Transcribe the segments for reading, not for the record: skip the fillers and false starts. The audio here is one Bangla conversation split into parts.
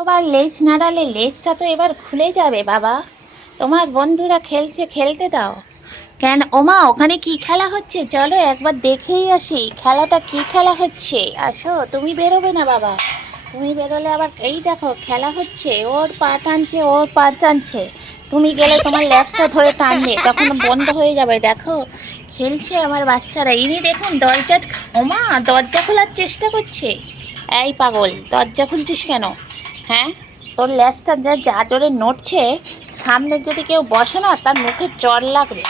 আবার লেজ নাড়ালে লেজটা তো এবার খুলে যাবে বাবা। তোমার বন্ধুরা খেলছে, খেলতে দাও। কেন ওমা, ওখানে কি খেলা হচ্ছে? চলো একবার দেখেই আসি খেলাটা, কি খেলা হচ্ছে। আসো, তুমি বেরোবে না বাবা। তুমি বেরোলে আবার এই দেখো খেলা হচ্ছে, ওর পা টানছে, ওর পা টানছে। তুমি গেলে তোমার লেজটা ধরে টানবে, তখন বন্ধ হয়ে যাবে। দেখো খেলছে আমার বাচ্চারা। ইনি দেখুন দরজা, ওমা দরজা খোলার চেষ্টা করছে। এই পাগল, দরজা খুলছিস কেন? হ্যাঁ, তোর লেজটা যা যা জোরে নড়ছে, সামনে যদি কেউ বসে না তার মুখে চড় লাগবে।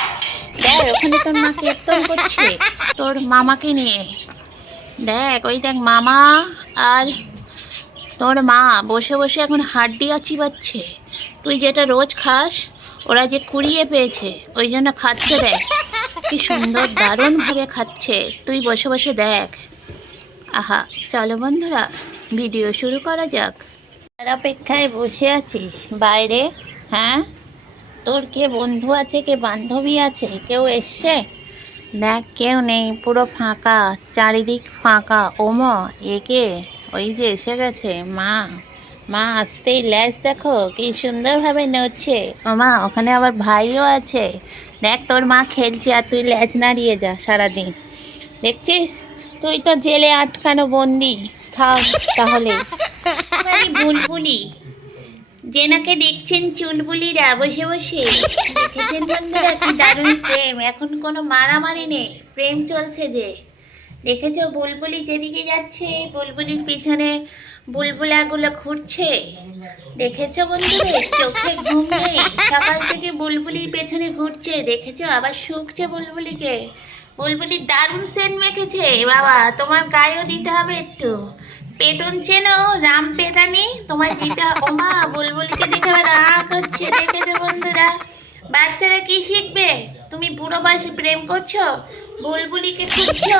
দেখ ওখানে তোর মা কীর্তন করছে তোর মামাকে নিয়ে। দেখ ওই দেখ মামা আর তোর মা বসে বসে এখন হাড্ডি চিবাচ্ছে। তুই যেটা রোজ খাস, ওরা যে কুড়িয়ে পেয়েছে ওই জন্য খাচ্ছে। দেখ কি সুন্দর দারুণভাবে খাচ্ছে, তুই বসে বসে দেখ। আহা, চলো বন্ধুরা ভিডিও শুরু করা যাক। তার অপেক্ষায় বসে আছিস বাইরে? হ্যাঁ, তোর কে বন্ধু আছে, কে বান্ধবী আছে, কেউ এসছে? দেখ কেউ নেই, পুরো ফাঁকা, চারিদিক ফাঁকা। ওমা, একে ওই যে এসে গেছে মা। মা আসতেই ল্যাজ দেখো কি সুন্দরভাবে নড়ছে। ওমা, ওখানে আবার ভাইও আছে। দেখ তোর মা খেলছে আর তুই ল্যাজ নাড়িয়ে যা সারাদিন। দেখছিস, তুই তো জেলে আটকানো বন্দি। থাক তাহলে। বুলবুলি, জেনাকে দেখছেন চুলবুলিরা বসে বসে। দেখেছেন বন্ধুরা কি দারুণ প্রেম, এখন কোনো মারামারি নেই, প্রেম চলছে যে। দেখেছো বুলবুলি যেদিকে যাচ্ছে, বুলবুলির পিছনে বুলবুলাগুলো ঘুরছে। দেখেছো বন্ধুদের, চোখে ঘুম নেই, সকাল থেকে বুলবুলির পেছনে ঘুরছে। দেখেছো আবার শুকছে বুলবুলিকে। বুলবুলি দারুণ সেন্ট মেখেছে বাবা, তোমার গায়েও দিতে হবে একটু। পেটন চেনো, রাম পেটানি, তোমায় দিতে। ওমা, বুলবুলিকে দেখে আবার রাগ হচ্ছে। দেখেছো বন্ধুরা, বাচ্চারা কি শিখবে? তুমি বুড়ো বয়সে প্রেম করছো, বুলবুলিকে খুঁজছো।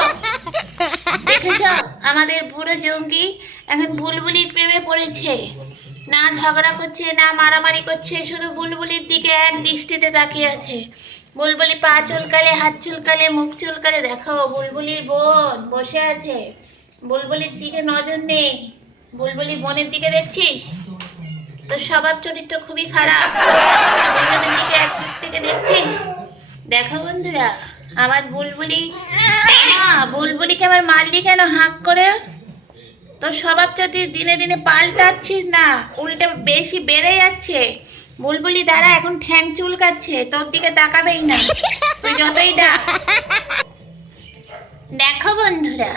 দেখেছো আমাদের বুড়ো জঙ্গি এখন বুলবুলির প্রেমে পড়েছে। না ঝগড়া করছে, না মারামারি করছে, শুধু বুলবুলির দিকে এক দৃষ্টিতে তাকিয়ে আছে। বুলবুলি পা চুলকালে, হাত চুলকালে, মুখ চুলকালে। দেখো বুলবুলির বোন বসে আছে, বুলবুলির দিকে নজর নেই। বুলবুলি বোনের দিকে দেখছিস? তোর স্বভাব চরিত্র খুবই খারাপ, দুজনের দিকে একদিক থেকে দেখছিস। দেখো বন্ধুরা, আমার বুলবুলি, বুলবুলিকে আমার মারলি কেন হাঁক করে? তোর স্বভাব যদি দিনে দিনে পাল্টাচ্ছিস না, উল্টে বেশি বেড়ে যাচ্ছে। বুলবুলি দ্বারা এখন ঠ্যাং চুলকাচ্ছে, তোর দিকে তাকাবেই না, তুই যতই ডাক। দেখো বন্ধুরা,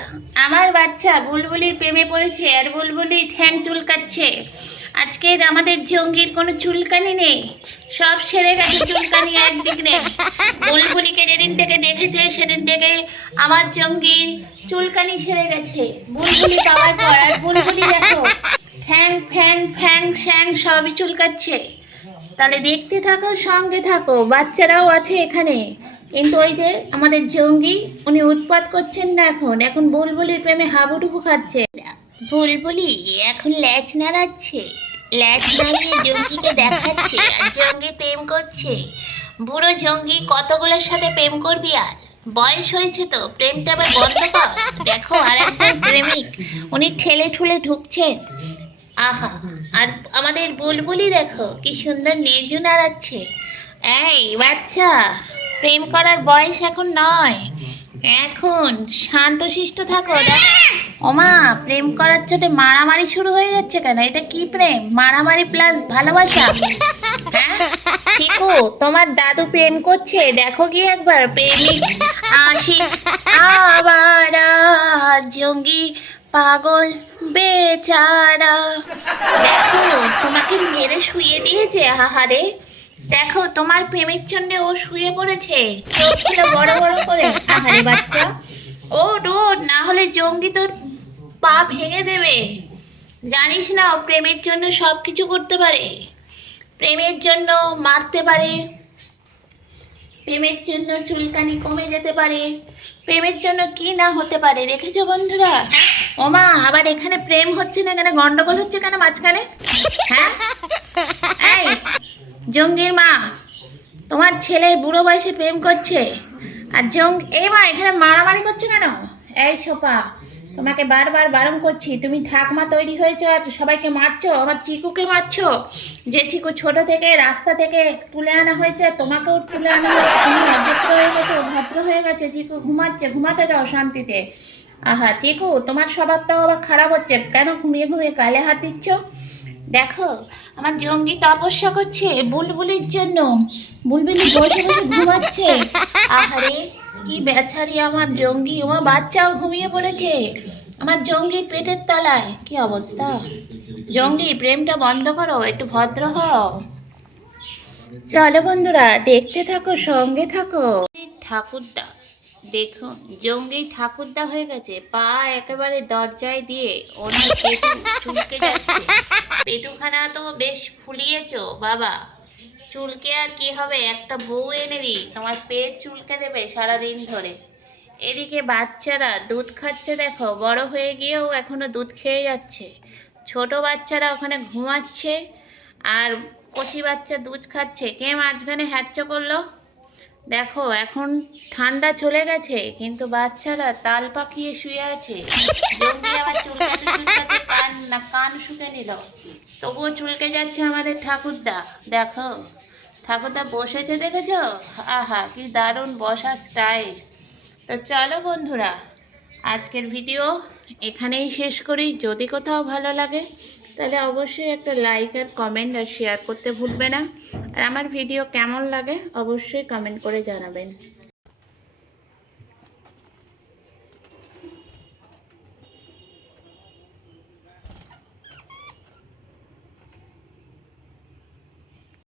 আমার বাচ্চা বুলবুলির প্রেমে পড়েছে আর বুলবুলি ঠ্যাং চুলকাচ্ছে। আজকে আমাদের জঙ্গির কোনো চুলকানি নেই, সব সেরে গেছে, চুলকানি একদিক নেই। বুলবুলিকে যেদিন থেকে দেখেছে সেদিন থেকে আমার জঙ্গির চুলকানি সেরে গেছে বুলবুলি পাওয়ার পর। আর বুলবুলি দেখো ঠ্যাং ফ্যাং ফ্যাং স্যাং সবই চুলকাচ্ছে। তাহলে দেখতে থাকো, সঙ্গে থাকো, বাচ্চারাও আছে এখানে। কিন্তু ওই যে আমাদের জঙ্গি, উনি উৎপাত করছেন না, এখন এখন বুলবুলির প্রেমে হাবুডুবু খাচ্ছে। বুলবুলি এখন ল্যাচ নাড়াচ্ছে, ল্যাচ নাড়িয়ে জঙ্গিকে দেখাচ্ছে আর জঙ্গি প্রেম করছে। বুড়ো জঙ্গি কতগুলোর সাথে প্রেম করবি আর? বয়স হয়েছে তো, প্রেমটা আবার বন্ধ কর। দেখো আর একজন প্রেমিক, উনি ঠেলে ঠুলে ঢুকছেন। আহা, আর আমাদের বুলবুলি দেখো কি সুন্দর নেজু নাড়াচ্ছে। এই বাচ্চা, প্রেম করার বয়স এখন নয়, এখন শান্তশিষ্ট থাকো। দেখ ওমা, প্রেম করার চোটে মারামারি শুরু হয়ে যাচ্ছে কেন? এটা কি প্রেম? মারামারি প্লাস ভালোবাসা? হ্যাঁ চিকু, তোমার দাদু প্রেম করছে, দেখো কি একবার। প্রেমিক আশিক আবার জঙ্গি পাগল বেচারা। দেখো তোমাকে মেরে শুয়ে দিয়েছে, আহারে। দেখো তোমার প্রেমের জন্য ও শুয়ে পড়েছে, চোখগুলো বড় বড় করে। আহারে বাচ্চা, ও রোড না হলে জঙ্গি তোর পা ভেঙে দেবে। জানিস না ও প্রেমের জন্য সব কিছু করতে পারে, প্রেমের জন্য মারতে পারে, প্রেমের জন্য চুলকানি কমে যেতে পারে, প্রেমের জন্য কি না হতে পারে। দেখেছো বন্ধুরা? ওমা, আবার এখানে প্রেম হচ্ছে না কেন, গন্ডগোল হচ্ছে কেন মাঝখানে? হ্যাঁ, এই জঙ্গির মা, তোমার ছেলে বুড়ো বয়সে প্রেম করছে আর এই মা এখানে মারামারি করছে কেন? এই সোপা, তোমাকে বারবার বারণ করছি, তুমি ঠাকমা তৈরি হয়েছো আর সবাইকে মারছো, আমার চিকুকে মারছো। যে চিকু ছোট থেকে রাস্তা থেকে তুলে আনা হয়েছে, তোমাকেও তুলে আনা হয়েছে, তুমি অভদ্র হয়ে গেছো, ভদ্র হয়ে গেছে। চিকু ঘুমাচ্ছে, ঘুমাতে দাও শান্তিতে। আহা চিকু, তোমার স্বভাবটাও আবার খারাপ হচ্ছে, কেন ঘুমিয়ে ঘুমিয়ে গালে হাত দিচ্ছ? দেখো, আমার জঙ্গি তপস্যা করছে বুলবুলির জন্য। বুলবুলি বসে বসে ঘুমাচ্ছে। আহারে, কি বেচারি আমার জঙ্গি, আমার বাচ্চাও ঘুমিয়ে পড়েছে আমার জঙ্গির পেটের তলায়। কি অবস্থা! জঙ্গি, প্রেমটা বন্ধ করো, একটু ভদ্র হও। চলো বন্ধুরা, দেখতে থাকো, সঙ্গে থাকো। ঠাকুরদা, দেখুন, জঙ্গি ঠাকুরদা হয়ে গেছে, পা একেবারে দরজায় দিয়ে ওনার পেটু চুলকে যাচ্ছে। পেটুখানা তো বেশ ফুলিয়েছো বাবা। চুলকে আর কি হবে, একটা বউ এনে দিই, তোমার পেট চুলকে দেবে সারাদিন ধরে। এদিকে বাচ্চারা দুধ খাচ্ছে, দেখো বড় হয়ে গিয়েও এখনো দুধ খেয়ে যাচ্ছে। ছোট বাচ্চারা ওখানে ঘুমাচ্ছে, আর কচি বাচ্চা দুধ খাচ্ছে। কে মাঝখানে হ্যাচ্চ করলো? দেখো, এখন ঠান্ডা চলে গেছে কিন্তু বাচ্চারা তাল পাকিয়ে শুয়ে আছে। জঙ্গি আবার চুলকাতে চুলকাতে কান শুকে নিল, তবুও চুলকে যাচ্ছে আমাদের ঠাকুরদা। দেখো, ঠাকুরদা বসেছে, দেখেছো? আহা, কি দারুণ বসার স্টাইল। তো চলো বন্ধুরা, আজকের ভিডিও এখানেই শেষ করি। যদি কোথাও ভালো লাগে তাহলে অবশ্যই একটা লাইক আর কমেন্ট আর শেয়ার করতে ভুলবে না। আর আমার ভিডিও কেমন লাগে অবশ্যই কমেন্ট করে জানাবেন।